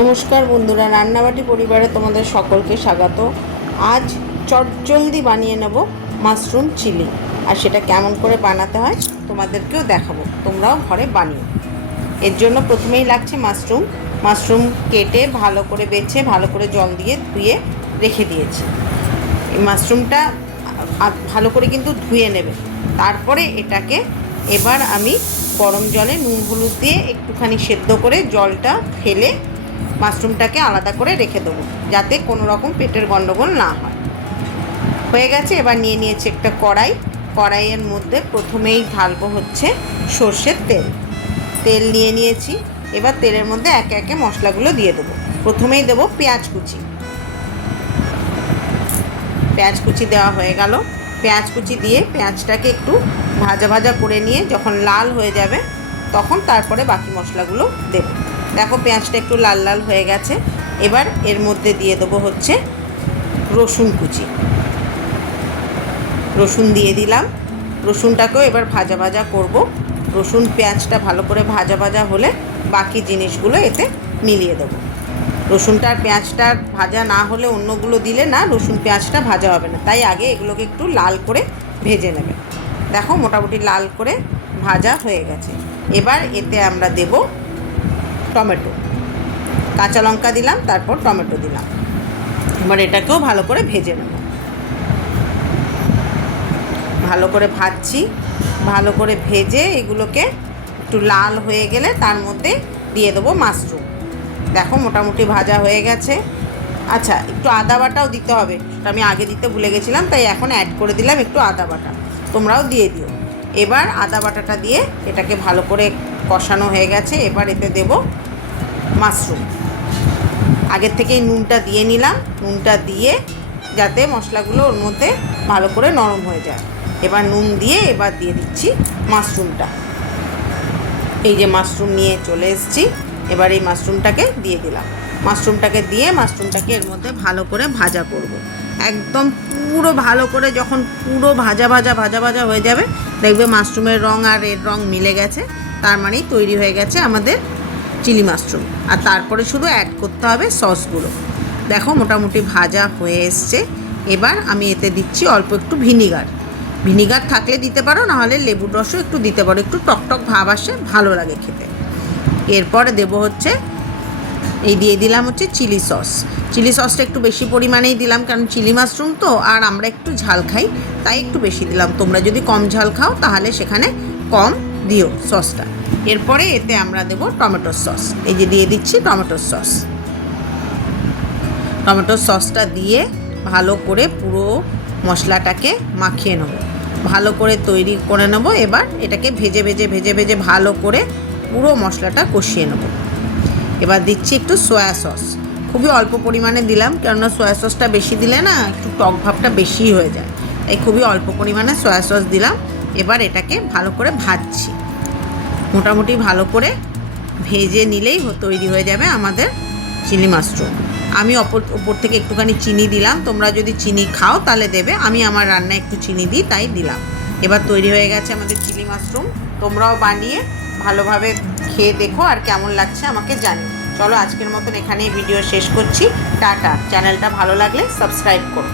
নমস্কার বন্ধুরা, রান্নাবাটি পরিবারে তোমাদের সকলকে স্বাগত। আজ চটজলদি বানিয়ে নেব মাশরুম চিলি, আর সেটা কেমন করে বানাতে হয় তোমাদেরকেও দেখাবো, তোমরাও ঘরে বানিও। এর জন্য প্রথমেই লাগছে মাশরুম কেটে ভালো করে বেছে ভালো করে জল দিয়ে ধুয়ে রেখে দিয়েছি। এই মাশরুমটা ভালো করে কিন্তু ধুয়ে নেবে। তারপরে এটাকে এবার আমি গরম জলে নুন হলুদ দিয়ে একটুখানি সেদ্ধ করে জলটা ফেলে মাশরুমটাকে আলাদা করে রেখে দেবো, যাতে কোনো রকম পেটের গণ্ডগোল না হয়। হয়ে গেছে। এবার নিয়ে নিয়েছি একটা কড়াইয়ের মধ্যে প্রথমেই ঢালবো হচ্ছে সর্ষের তেল নিয়ে নিয়েছি। এবার তেলের মধ্যে একে একে মশলাগুলো দিয়ে দেবো। প্রথমেই দেবো পেঁয়াজ কুচি দেওয়া হয়ে গেল। পেঁয়াজ কুচি দিয়ে পেঁয়াজটাকে একটু ভাজা করে নিয়ে যখন লাল হয়ে যাবে তখন তারপরে বাকি মশলাগুলো দেবো। দেখো পেঁয়াজটা একটু লাল লাল হয়ে গেছে। এবার এর মধ্যে দিয়ে দেবো হচ্ছে রসুন দিয়ে দিলাম। রসুনটাকেও এবার ভাজা করব। রসুন পেঁয়াজটা ভালো করে ভাজা হলে বাকি জিনিসগুলো এতে মিলিয়ে দেবো। রসুনটা আর পেঁয়াজটা ভাজা না হলে অন্যগুলো দিলে না রসুন পেঁয়াজটা ভাজা হবে না, তাই আগে এগুলোকে একটু লাল করে ভেজে নেবে। দেখো মোটামুটি লাল করে ভাজা হয়ে গেছে। এবার এতে আমরা দেব টমেটো, কাঁচা লঙ্কা দিলাম, তারপর টমেটো দিলাম। এবার এটাকেও ভালো করে ভেজে নেব। ভালো করে ভাজছি, ভালো করে ভেজে এগুলোকে একটু লাল হয়ে গেলে তার মধ্যে দিয়ে দেবো মাশরুম। দেখো মোটামুটি ভাজা হয়ে গেছে। আচ্ছা, একটু আদা বাটাও দিতে হবে, সেটা আমি আগে দিতে ভুলে গেছিলাম, তাই এখন অ্যাড করে দিলাম একটু আদা বাটা, তোমরাও দিয়ে দিও। এবার আদা বাটাটা দিয়ে এটাকে ভালো করে কষানো হয়ে গেছে। এবার এতে দেব মাশরুম। আগের থেকেই নুনটা দিয়ে নিলাম, নুনটা দিয়ে যাতে মশলাগুলো ওর মধ্যে ভালো করে নরম হয়ে যায়। এবার নুন দিয়ে এবার দিয়ে দিচ্ছি মাশরুমটা। এই যে মাশরুম নিয়ে চলে এসেছি, এবার এই মাশরুমটাকে দিয়ে দিলাম। মাশরুমটাকে এর মধ্যে ভালো করে ভাজা করব। একদম পুরো ভালো করে যখন পুরো ভাজা হয়ে যাবে, দেখবে মাশরুমের রঙ আর রেড রঙ মিলে গেছে, তার মানেই তৈরি হয়ে গেছে আমাদের চিলি মাশরুম। আর তারপরে শুধু অ্যাড করতে হবে সসগুলো। দেখো মোটামুটি ভাজা হয়ে এসছে। এবার আমি এতে দিচ্ছি অল্প একটু ভিনিগার থাকলে দিতে পারো, নাহলে লেবুর রসও একটু দিতে পারো, একটু টকটক ভাব আসে, ভালো লাগে খেতে। এরপরে দেবো হচ্ছে দিয়ে দিলাম হচ্ছে চিলি সসটা একটু বেশি পরিমাণেই দিলাম, কারণ চিলি মাশরুম তো, আর আমরা একটু ঝাল খাই, তাই একটু বেশি দিলাম। তোমরা যদি কম ঝাল খাও তাহলে সেখানে কম দিও সসটা। এরপরে এতে আমরা দেবো টমেটোর সস। এই যে দিয়ে দিচ্ছি টমেটোর সসটা দিয়ে ভালো করে পুরো মশলাটাকে মাখিয়ে নেবো, ভালো করে তৈরি করে নেবো। এবার এটাকে ভেজে ভালো করে পুরো মশলাটা কষিয়ে নেবো। এবার দিচ্ছি একটু সয়া সস, খুবই অল্প পরিমাণে দিলাম, কেননা সয়া সসটা বেশি দিলে না একটু টক ভাবটা বেশি হয়ে যায়, তাই খুবই অল্প পরিমাণে সয়া সস দিলাম। এবার এটাকে ভালো করে ভাজছি, মোটামুটি ভালো করে ভেজে নিলেই তৈরি হয়ে যাবে আমাদের চিলি মাশরুম। আমি ওপর থেকে একটুখানি চিনি দিলাম, তোমরা যদি চিনি খাও তাহলে দেবে, আমি আমার রান্নায় একটু চিনি দিই তাই দিলাম। এবার তৈরি হয়ে গেছে আমাদের চিলি মাশরুম। তোমরাও বানিয়ে ভালোভাবে খেয়ে দেখো আর কেমন লাগছে আমাকে জানিও। চলো আজকের মতন এখানেই ভিডিও শেষ করছি। টাটা। চ্যানেলটা ভালো লাগলে সাবস্ক্রাইব করো।